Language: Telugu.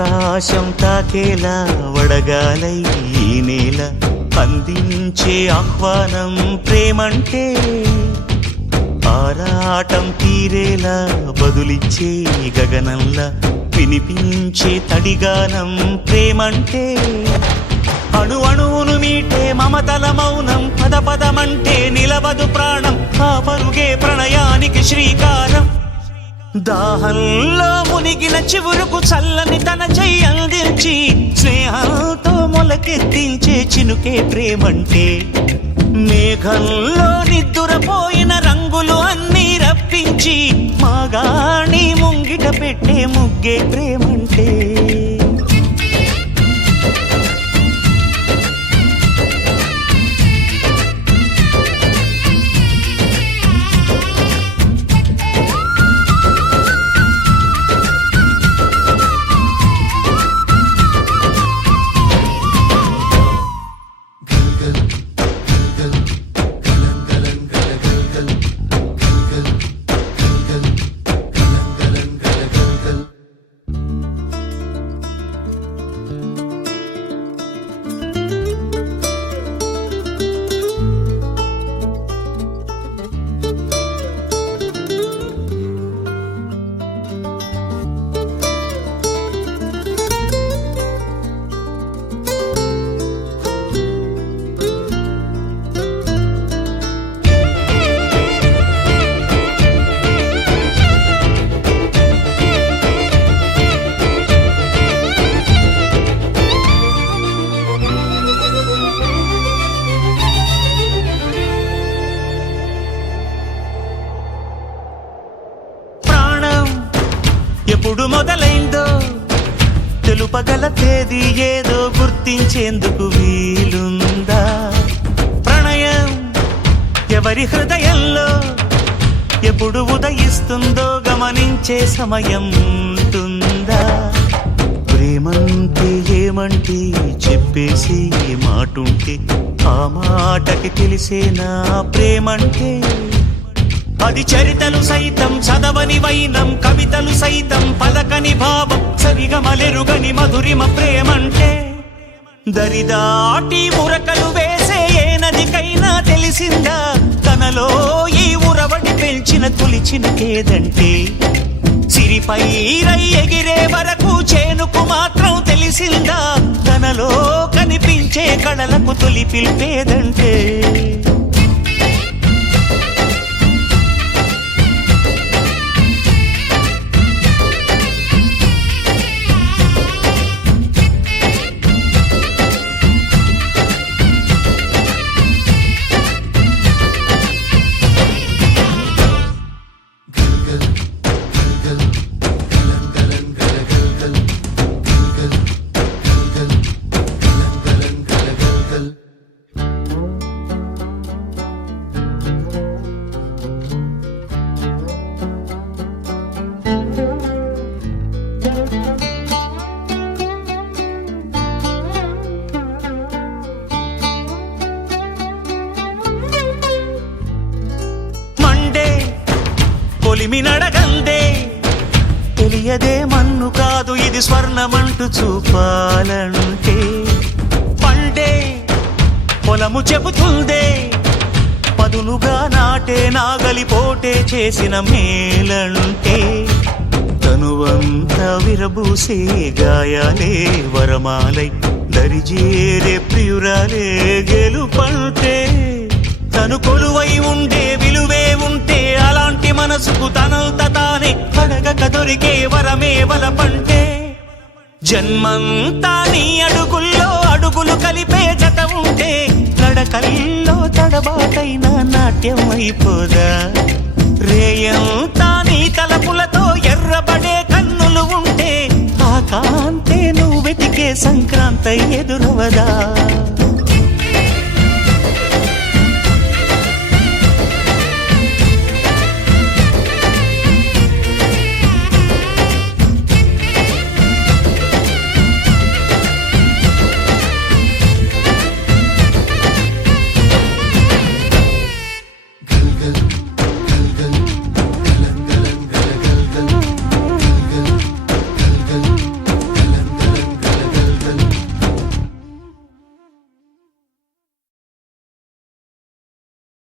ఆకాశం తాకేలా వడగాలై ఈ నేల అందించే ఆహ్వానం ప్రేమంటే ఆరాటం తీరేలా బదులిచ్చే గగనంలా వినిపించే తడిగానం ప్రేమంటే అణు అణువును మీటే మమతల మౌనం పద పదమంటే నిలవదు ప్రాణం ఆ పరుగే ప్రణయానికి శ్రీకారం దాహంలో మునిగిన చివురుకు చల్లని తన చెయ్యి అందించి స్నేహంతో మొలకెత్తించే చినుకే ప్రేమంటే మేఘంలో నిద్దురపోయిన రంగులు అన్నీ రప్పించి మాగాణి ముంగిట పెట్టే ముగ్గే ప్రేమంటే ఎప్పుడు మొదలైందో తెలుపగల తేదీ ఏదో గుర్తించేందుకు వీలుందా ప్రణయం ఎవరి హృదయంలో ఎప్పుడు ఉదయిస్తుందో గమనించే సమయం ఉంటుందా ప్రేమంటే ఏమంటే చెప్పేసి మాటుంటే ఆ మాటకి తెలిసేనా ప్రేమంటే అది చరితలు సైతం చదవని వైనం కవితలు సైతం పలకని భావం సరిగమలెరుగని మధురిమ ప్రేమంటే దరిదాటి ఉరకలు వేసే ఏ నదికైనా తెలిసిందా తనలో ఈ ఉరవడి పెంచిన తొలిచిన కేదంటే సిరిపై రై ఎగిరే వరకు చేనుకు మాత్రం తెలిసిందా తనలో కనిపించే కళలకు తొలి పిలిపేదంటే కొలిమినడగందే తెలియదే మన్ను కాదు ఇది స్వర్ణమంటూ చూపాలంటే పండే పొలము చెబుతుందే పదునుగా నాటే నాగలి పోటే చేసిన మేలంటే తనువంతా విరబూసే గాయాలే వరమాలై దరిజేరే ప్రియురాలే గెలుపంటే తను కొలువై ఉండే విలువే ఉంటే అలాంటి మనసుకు తనంత తానే అడగక దొరికే వరమే వలపంటే జన్మంతా నీ అడుగుల్లో అడుగులు కలిపే జత ఉంటే నడకల్లో తడబాటైన నాట్యం అయిపోదా రేయంతా నీ తలపులతో ఎర్రబడే కన్నులు ఉంటే ఆ కాంతే నువ్వు వెతికే సంక్రాంతి ఎదురవదా